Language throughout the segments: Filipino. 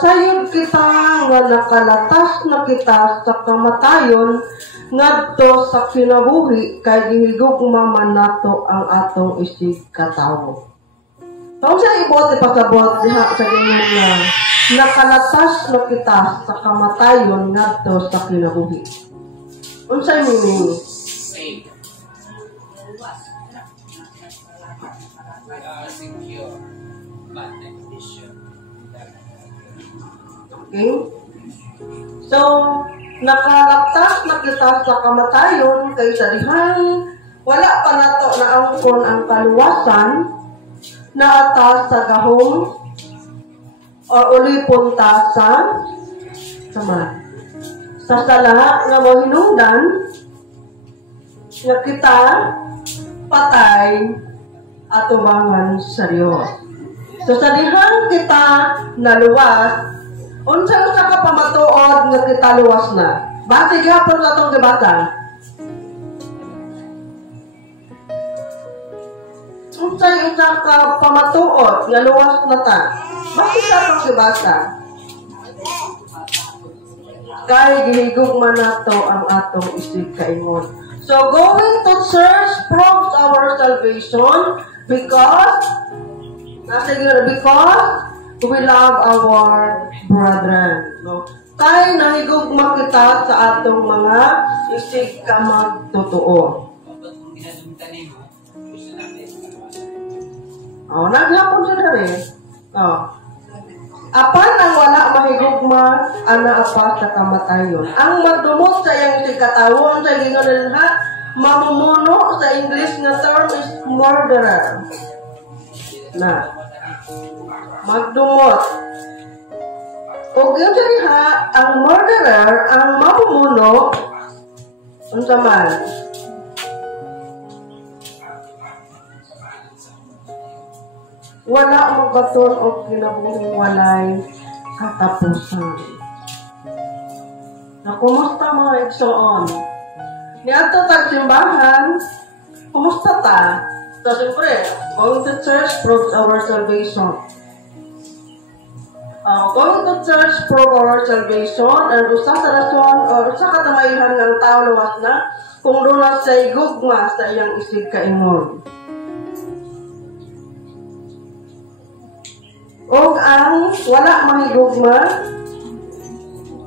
sayod kita nga nakalatas na kita sa kamatayon ngadto sa kinabuhi kay gihigugma nato ang atong isig katawo. Kung sa ibot ipasabot diha sa ganyan nga nakalatas na kita sa kamatayon ngadto sa kinabuhi. Unsay meaning? Secure. Okay? So, nakalaptas na kita sa kamatayon kay sa dihan wala pa nato na angkon ang kaluwasan na atas sa gahom o ulipon ta sa sama. Sa sala nga mahinungdan nga kita patay at ubangan sa Diyos. So sa dihan kita naluwas, unsa ka pamatuod nga kita luwas na? Base gyapon sa atong gibasa. Unsay usa ka pamatuod nga luwas na ta? Base sa atong gibasa. Kay gihigugma nato ang atong isig kaingon. So going to church proves our salvation because we love our brethren. No? Kay nahigugma kita sa atong mga isig ka magtotoo. Oh, naghapon siya na rin. Oh. Apan ang wala mahigugma, ana apa sa kamatayon. Ang magdumot sa iyang isig katawon sa gingon ha, mamumuno sa English nga term is murderer. Na magdumot. Ug yun ha, ang murderer, ang mamumuno, unsa man? Wala magbaton o kinabuhing walay katapusan. Na kumusta mga igsoon? Niadto tag simbahan, kumusta ta? So, siyempre, going to church proves our salvation. Going to church proves our salvation, and usa sa rason, o usa ka tamayhan ng tao luwas na, kung doon na siya'y gugma sa iyang isig kaingon. O ang wala mahigugma,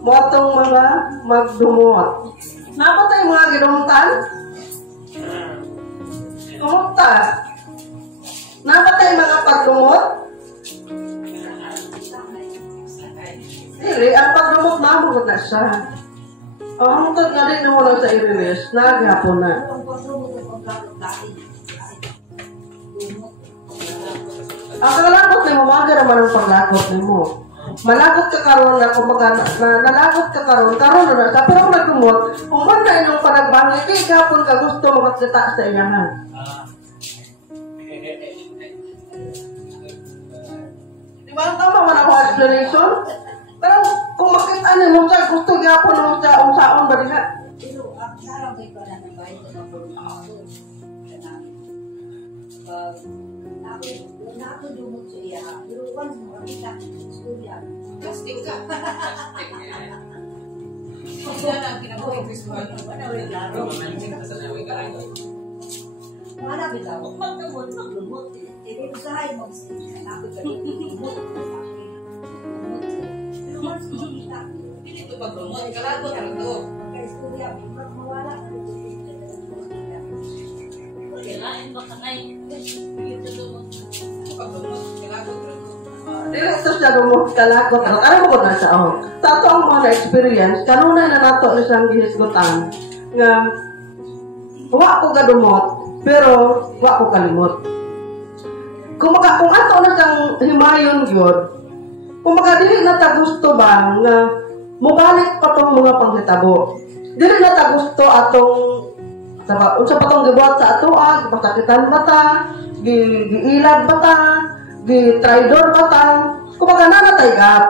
motong mga magdumot. Napatay mga ginumtan? Kumusta? Napatay mga pagdumot? Dili, ang pagdumot namugod na siya. Ang mutod nga rin naman sa i-release, naghapon na. Ang kalakot ni mo, maga naman ang paglakot ni mo. Malakot ka karon na kung nalakot ka karon na sa pero kung nagdumot, kung man na inyong panagbangi, di kapon ka gusto magkita sa iyahan. Diba ang tama man ako explanation? Pero kung makita niyo mo siya, gusto gyapon mo siya, saon ba diha? Pero ang sarang may pala ng bayan sa pagkakas. Ako dumot sa iya. Pero once mo makita istorya. Plastic ka. Plastic. Wala lang kinabuhi Kristuhan. Wala ulit laro. Wala bitaw. Magdumot. Hindi usahay mo. Napit ka dumot. Pero once mo makita. Hindi ito pagdumot. Kalagot ka ito. Istorya. Mawala. Kailangan ba ka ngayon? Ito dumot. Pagdumot. Kalagot ka ito. Dili ito siya dumot kalakot. Ano mo na siya? Sa ito ang mga experience, kanunay na nato na siyang gihisgutan nga wa ko kadumot, pero wa ko kalimot. Kung ato na siyang himayon yun, kung dili na ta gusto ba nga mubalik pa tong mga panghitabo. Dili na ta gusto atong unsa pa tong gibuhat sa ato, gipasakitan ba ta, giilad ba ta, gi-traidor ba ta, kumbaga nanatay gap.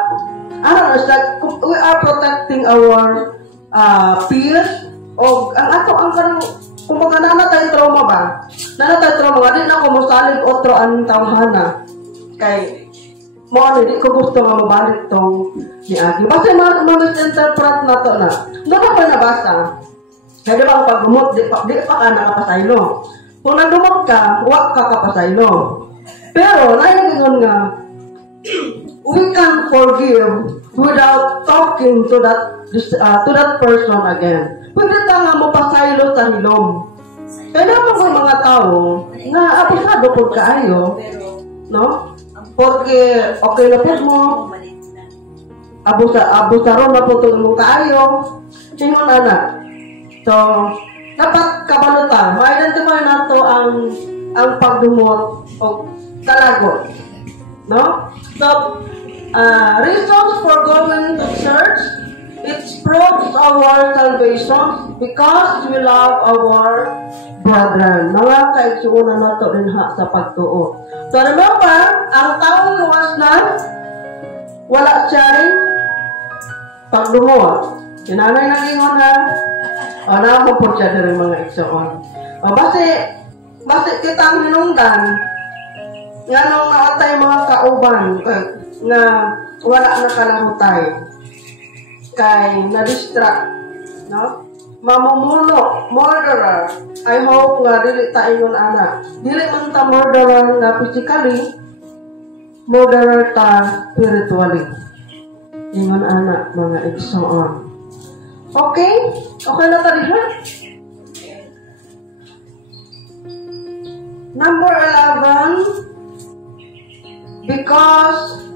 We are protecting our peers o ang ato ang karang kumbaga nanatay trauma ba? Nanatay trauma nga din ako musalig otro ang tawhana. Kay hindi ko gusto nga mabalik tong ni Agi. Basta ma-misinterpret na to na. Doon ako nabasa. Kaya di ba ang paggumot, di pa ka nakapasaylo. Kung nagumot ka, huwag ka kapasaylo. Pero, naiingon nga, we can forgive without talking to that person again. Pwede ka nga mapasaylo sa hilom. Kaya naman ko mga tao, nga abusado po kaayo, no? Porque okay na po mo, abusaro na po itong mong kaayo, ingon anak. So, dapat kabalutan, ma-identify na to ang pagdumot o kalagot. No? So, reasons for going to church, it proves our salvation because we love our brethren. Mga kaigsuunan na to rin ha sa pagtuo. So, remember, ang taong luwas na, wala siya'y pagdumot. Sinanay nang ingon ha, o naman po siya rin mga igsuon. O, basi kita ang hinungdan, nga nung naatay mga kauban, nga wala na kalahutay, kay na-distract, no? Mamumuno, murderer. I hope nga dili ta ingon anak. Dili man ta murderer nga physically, murderer ta spiritually. Ingon anak mga igsoon. Okay? Okay na ta diha? Number 11, because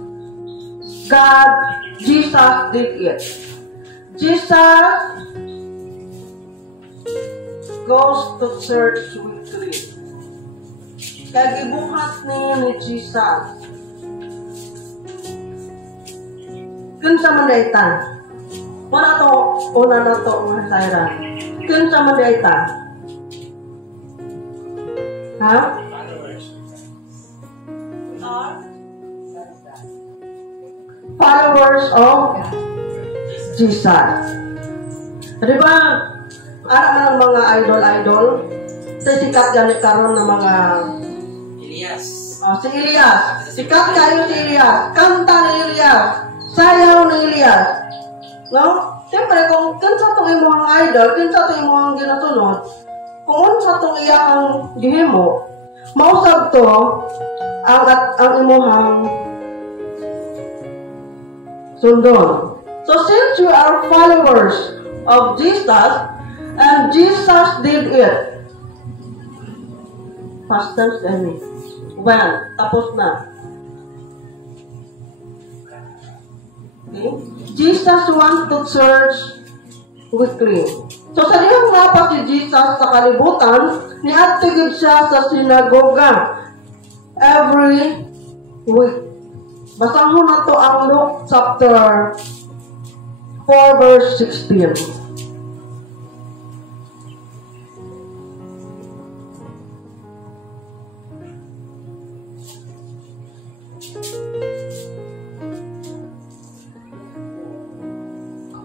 Jesus did it. Jesus goes to church weekly. Kaya gibuhat ni Jesus. Kunsa man dayta? Wala to, una na to mga sayra. Kunsa man dayta? Ha? Followers of Jesus. Diba? Ara man ang mga idol-idol, sa sikat ganit karon ng mga Elias. Si Elias. Sikat kayo si Elias. Kanta ni Elias. Sayaw ni Elias. No? Siyempre, kung kinsa itong imuhang idol, kinsa itong imuhang ginasunod, kung unsa itong iyang gihimo, mausab to ang imuhang sundon. So since we are followers of Jesus, and Jesus did it. Past tense any. When? Tapos na. Okay? Jesus wants to church weekly. So sa diyang nga pa si Jesus sa kalibutan, niatigid siya sa sinagoga every week. Basahin na to ang Luke chapter 4 verse 16.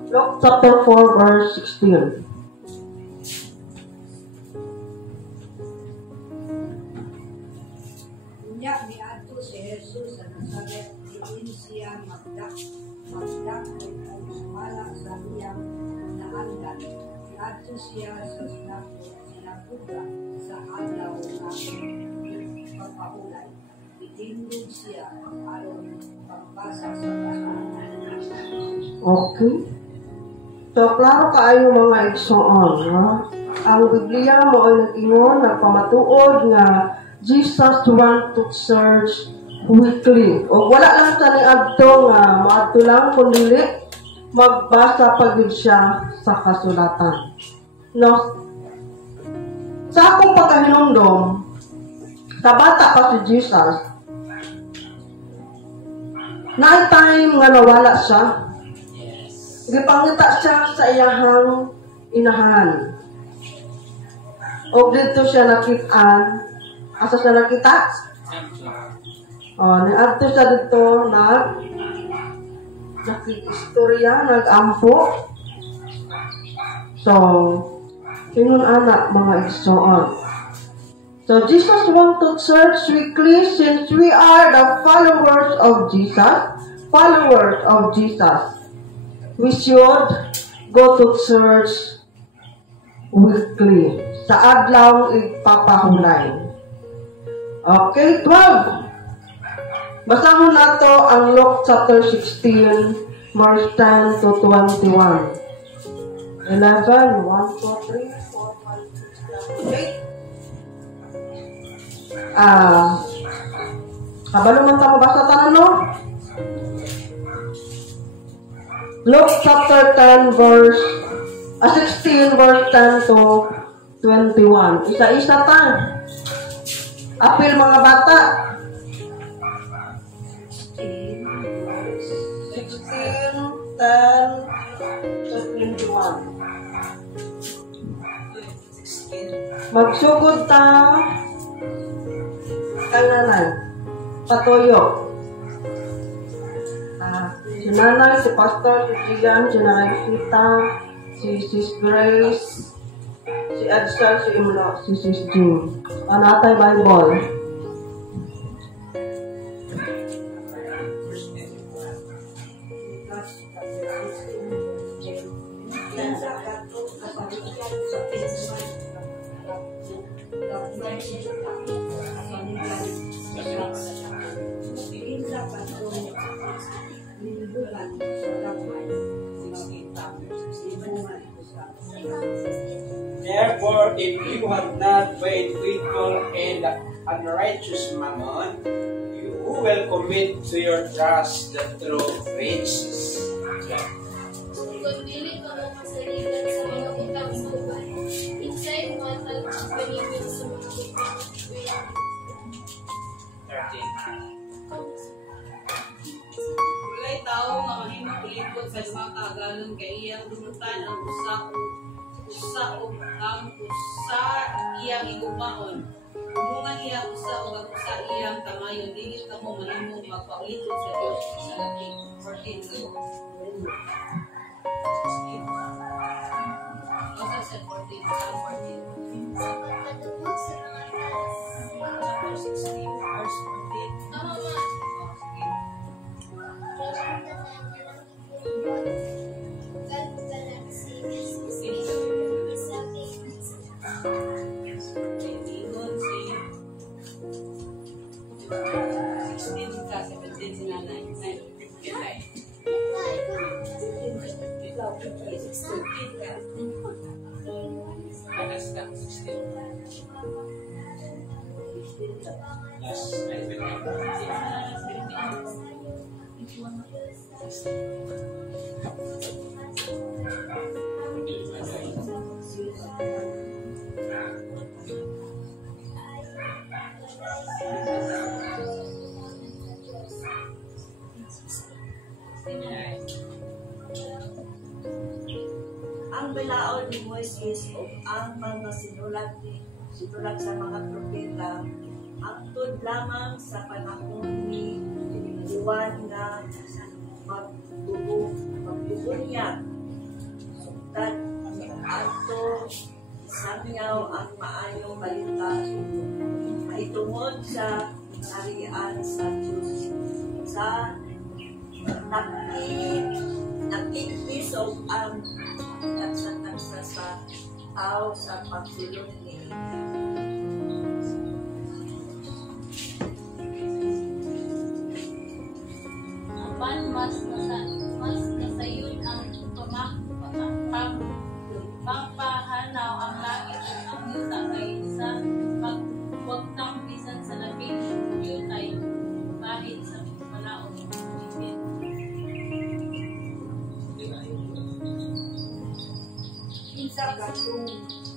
Luke chapter 4 verse 16. Unya miadto si Jesus sa Nazaret, diin siya magdak ay sumala sa iyang naandan. Miadto siya sa sinagoga sa adlaw na pagpahulay. Itindog siya aron pagbasa sa kahanan. Okay. So, klaro kaayo mga igsoon, ha? Ang Biblia mo ay nag-ingon, nagpamatuod nga Jesus want to church weekly. O wala lang sa niadto nga maadto lang kundi magbasa pagid siya sa kasulatan. No? Sa akong pagkahinumdom, sa bata pa si Jesus, na time nga nawala siya, gipangita siya sa iyahang inahan. O dito siya nakitaan. Asa siya nakita? Niadto siya dito nakikistorya, nag-ampo. So, ingon anak mga igsoon. So Jesus wants to church weekly since we are the followers of Jesus. We should go to church weekly. Sa adlaw ipapahulay. Okay, 12. Basahon nato ang Luke chapter 16, verse 10 to 21. 11, 1, 2, 3, 4, 5, 6, 7, 8. Kabalo man ta mabasa tanan no? Luke chapter 10 verse 16 verse 10 to 21. Isa-isa ta. Apil mga bata. 16, 10 to 21. Magsugod ta kananay. Patuyo. Si nanay, si pastor, si Gian, si nanay Sita, si Sis Grace, si Edsa, si Imla, si Sis Jean. Anatay Bible. Therefore, if you have not weighed faithful and unrighteous mammon, you will commit to your trust the true riches. Kung dili ka mo masaligan sa mga utang sa uban, insay mo ang paningin sa mga utang. 13. Walay tao nga mahimong kulipot sa mga kaganon kay iyang dumutan ang usa o ang usa iyang igumahon. Umungan iya usa o ang usa iyang kamayon, dili ka mo mahimong magpaulitot sa Dios sa labi. 14. Asa sa 14? Sa pagkatubog sa mga talas. Chapter 16, verse 14. Tama ma. Sige. Ingon si 16 ka, 17 si nanay. 16 ka. Panas ka, 16. Last 9. Ang balaod ni Moises o ang mga sinulat sa mga propeta angtod lamang sa panahon ni Juan na magbubunyag sugtad ato sangyaw ang maayong balita maitungod sa harian sa Diyos sa nakikisog ang tagsa sa tao sa pagsulong ni Apan mas nasayon ang pagpapahanaw ang langit at ang yuta kaysa pagwagtang bisan sa labing yutay bahid sa panaon.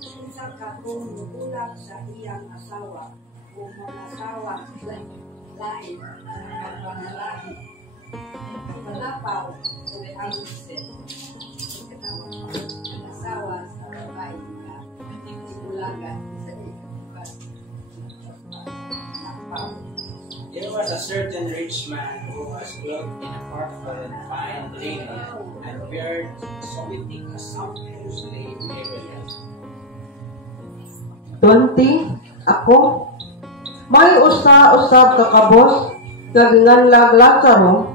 Kinsa katong nugulag sa iyang asawa o mag-asawa lain at panalahi malapaw o ang asawa sa babae na nagulagan sa There was a certain rich man who was clothed in a purple and fine linen and fared solidly a sumptuously every day. 20. ako. May usa-usab ka kabos nga ginganlag Lazaro,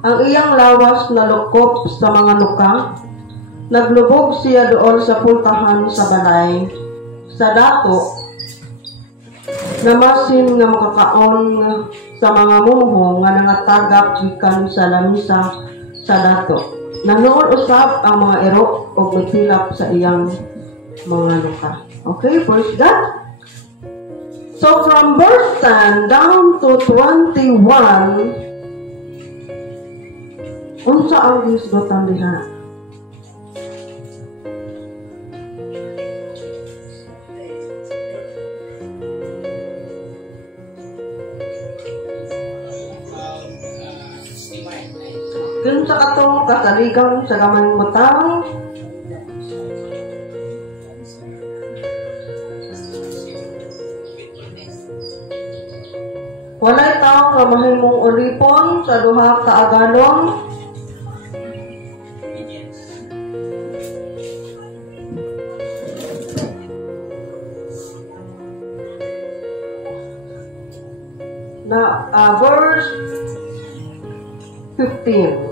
ang iyang lawas na lukop sa mga nuka. Naglubog siya doon sa pultahan sa balay, sa dato, namasin nga makakaon sa mga mumuho nga nangatagak gikan sa lamisa sa dato. Nanoon usab ang mga ero o mitilap sa iyang mga luka. Okay, praise God. So from verse 10 down to 21, unsa ang gisgotan diha? Kinsa katong kasaligan sa gamay mo tawo? Walay tao nga mahimong ulipon sa duha ka agalon. Na verse 15.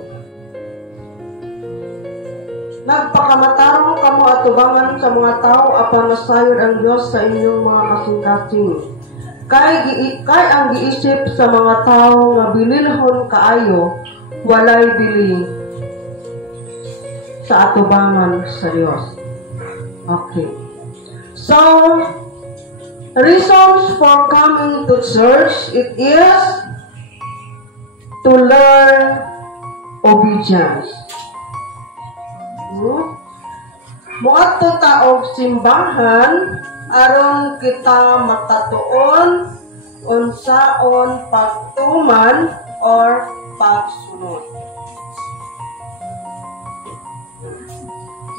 Nagpakamatarong kamo atubangan sa mga tao apan nasayod ang Dios sa inyong mga kasing-kasing. Kay ang giisip sa mga tao nga bililhon kaayo, walay bili sa atubangan sa Dios. Okay. So, reasons for coming to church, it is to learn obedience. Muadto ta og simbahan aron kita matatuon unsaon pagtuman or pagsunod.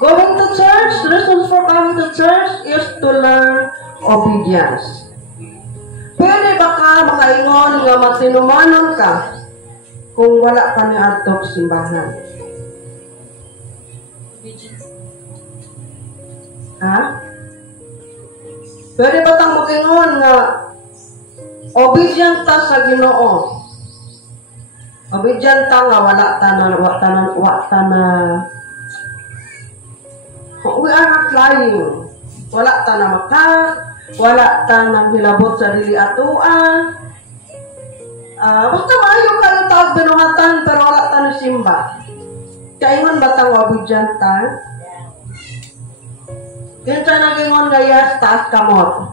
Going to church, reasons for coming to church is to learn obedience. Pwede ba ka makaingon nga matinumanon ka kung wala ka ni adtong simbahan? Ha? Pwede ba tang makingon nga obedient ta sa Ginoo? Obedient ta nga wala ta na we are not lying. Wala ta na wala ta nang hilabot sa dili atuan. Basta maayo kayo tawag binuhatan pero wala ta na simba. Kaingon ba tang obedient ta? Kinsa nagingon gayas taas kamot?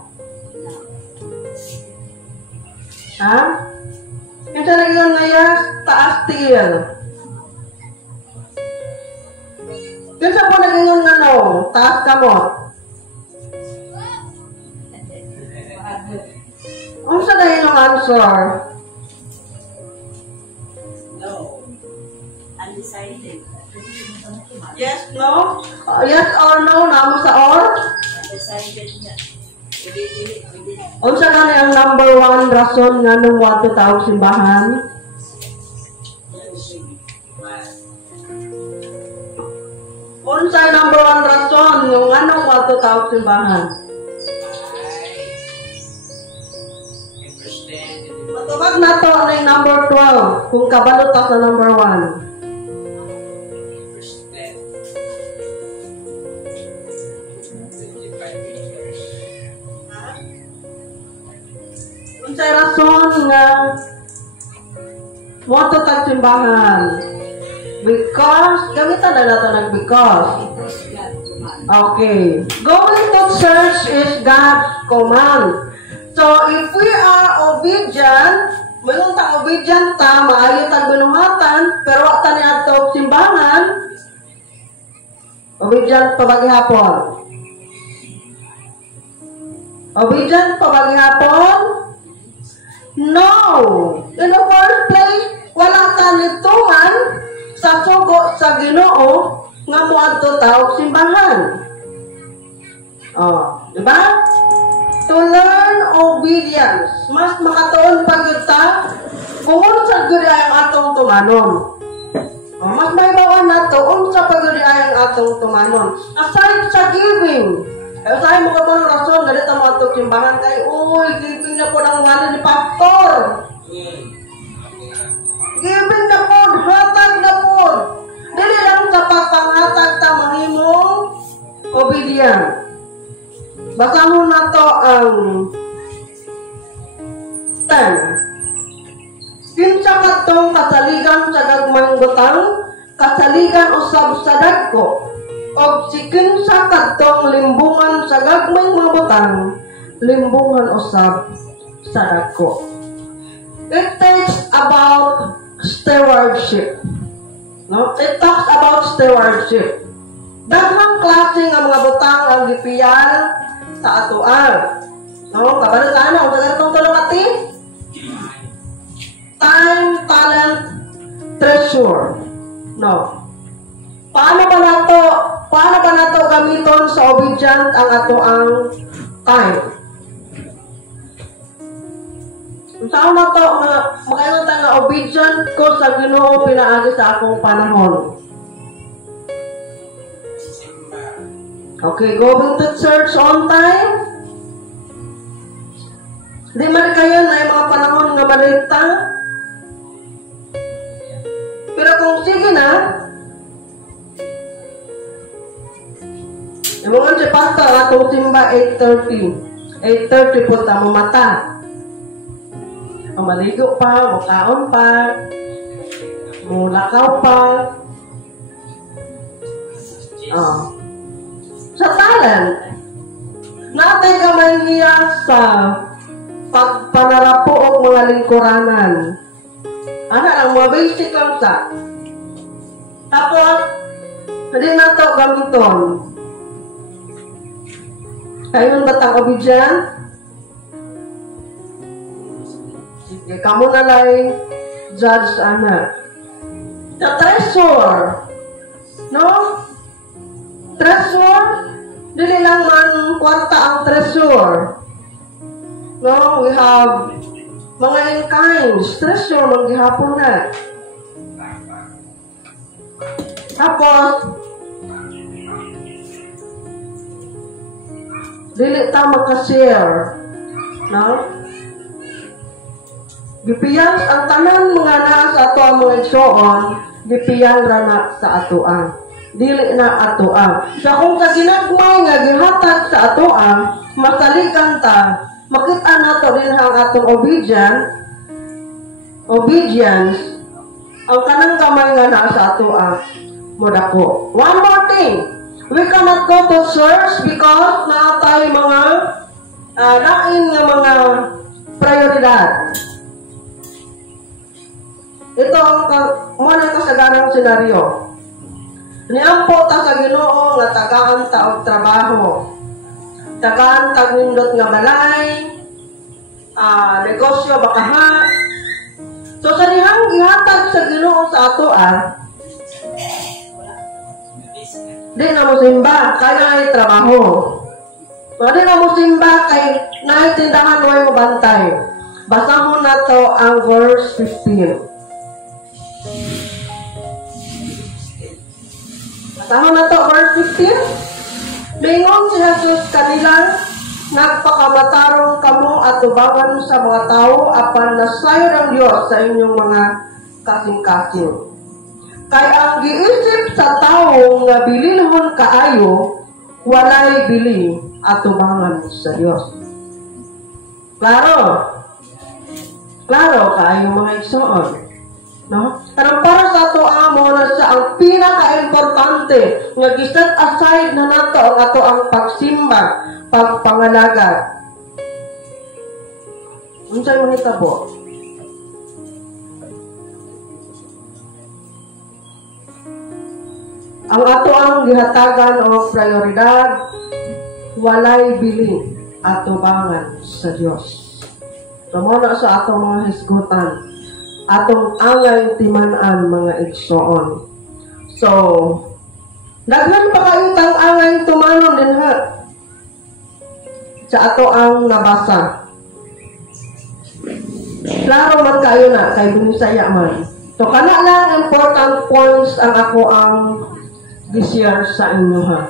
Ha? Kinsa nagingon gayas taas tiil? Kinsa po nagingon nga no? Taas kamot? Unsa na yung answer? No. Undecided. Yes, no? Yes or no? Namo sa or? Undecided niya. Unsa na ang number 1 rason nga nung wato tawag simbahan? Unsa number 1 rason nga anong wato tawag simbahan? Matubag na to na yung number 12 kung kabalo ta sa number 1. Unsay rason nga wato tawag simbahan? Because, gamitan na nato nag-because. Okay. Going to church is God's command. So, if we are obedient, mayroon ta obedient ta, maayo ta binuhatan, pero wata ni ato simbahan, obedient pa bagihapon. Obedient pa bagihapon? No! In the first place, wala ta nituman sa sugo sa Ginoo nga moadto tawag simbahan. Oh, di ba? To learn obedience. Mas makatuon pag yuta kung unsa gyud ang atong tumanon. Oh, mas may bawan nato unsa pag gyud ang atong tumanon. Aside sa giving, Ay usahay mo ka ng rason, ganit ang mga simbahan kay, uy, giving na po ng wali ni pastor. Giving na po, hatag na po. Dili lang sa pagpanghatag ta mahimong obedient. Basahon na to ang 10. Kinsa kadtong kasaligan sa gagmayng butang, kasaligan usab sa dagko. Og si kinsa kadtong limbungan sa gagmayng mga butang, limbungan usab sa dagko. It talks about stewardship. No? It talks about stewardship. Daghang klase nga mga butang ang gipiyan sa atoan. No? Kabalo sana kung dagatong tulong time, talent, treasure. No. Paano ba nato gamiton sa obedient ang atoang time? Saan na to, makaingon tayo na obedient ko sa Ginoo pinaagi sa akong panahon. Okay, going to church on time. Di man kayo na yung mga panahon nga malita. Pero kung sige na, yung mga si pastor, atong timba 8:30. 8:30 po ta mata. Maligo pa, makaon pa, mulakaw pa. Sa talent, natay ka man niya sa pagpanarapo o mga lingkuranan. Ano lang, mga basic lang sa. Tapos, hindi na ito gamiton. Kayo batang obedient? Sige, kamu na lang judge anak. The treasure. No? Treasure? Dili lang man kwarta ang treasure. No? We have mga in-kinds. Treasure, maghihapon na. Tapos, dili ta makashare. No? Gipiyang ang tanan mga na sa ato ang mga igsoon, gipiyang rana sa atoan. Dili na atoan. Sa kung kaginagmay nga gihatag sa atoan, masalikan ta, makita nato din ang atong obedience, ang kanang kamay nga na sa atoan, modako. One more thing, we cannot go to church because naatay mga lain nga mga prioridad. Ito ang muna kasaganang senaryo. Niampo ta sa Ginoo nga tagaan ta og trabaho. Tagaan ta nindot nga balay, negosyo bakaha. So sa dihang gihatag sa Ginoo sa ato di na mo simba kay naay trabaho. So di na mo simba kay naay tindahan way mo bantay. Basahon na to ang verse 15. Basahon na to verse 15. Lingon si Jesus kanila, nagpakamatarong kamo at tubangan sa mga tao apan nasayo ng Diyos sa inyong mga kasing-kasing. Kay ang giisip sa tao nga bilinhon kaayo, walay bili at tubangan sa Diyos. Klaro? Klaro kaayo mga igsoon. No? Karang para sa ato amo na sa ang pinaka-importante nga giset aside na nato ang ato ang pagsimba, pagpangalaga. Unsay mo hitabo? Ang ato ang gihatagan o prioridad, walay bili at tubangan sa Dios. So mo na sa ato mga hisgutan, atong angay timan-an mga igsoon. So, daghan pa kayo tang angay tumanon din ha. Sa ato ang nabasa. Klaro man kayo na, kay Binisaya man. So, kana lang important points ang ako ang gi-share sa inyo ha.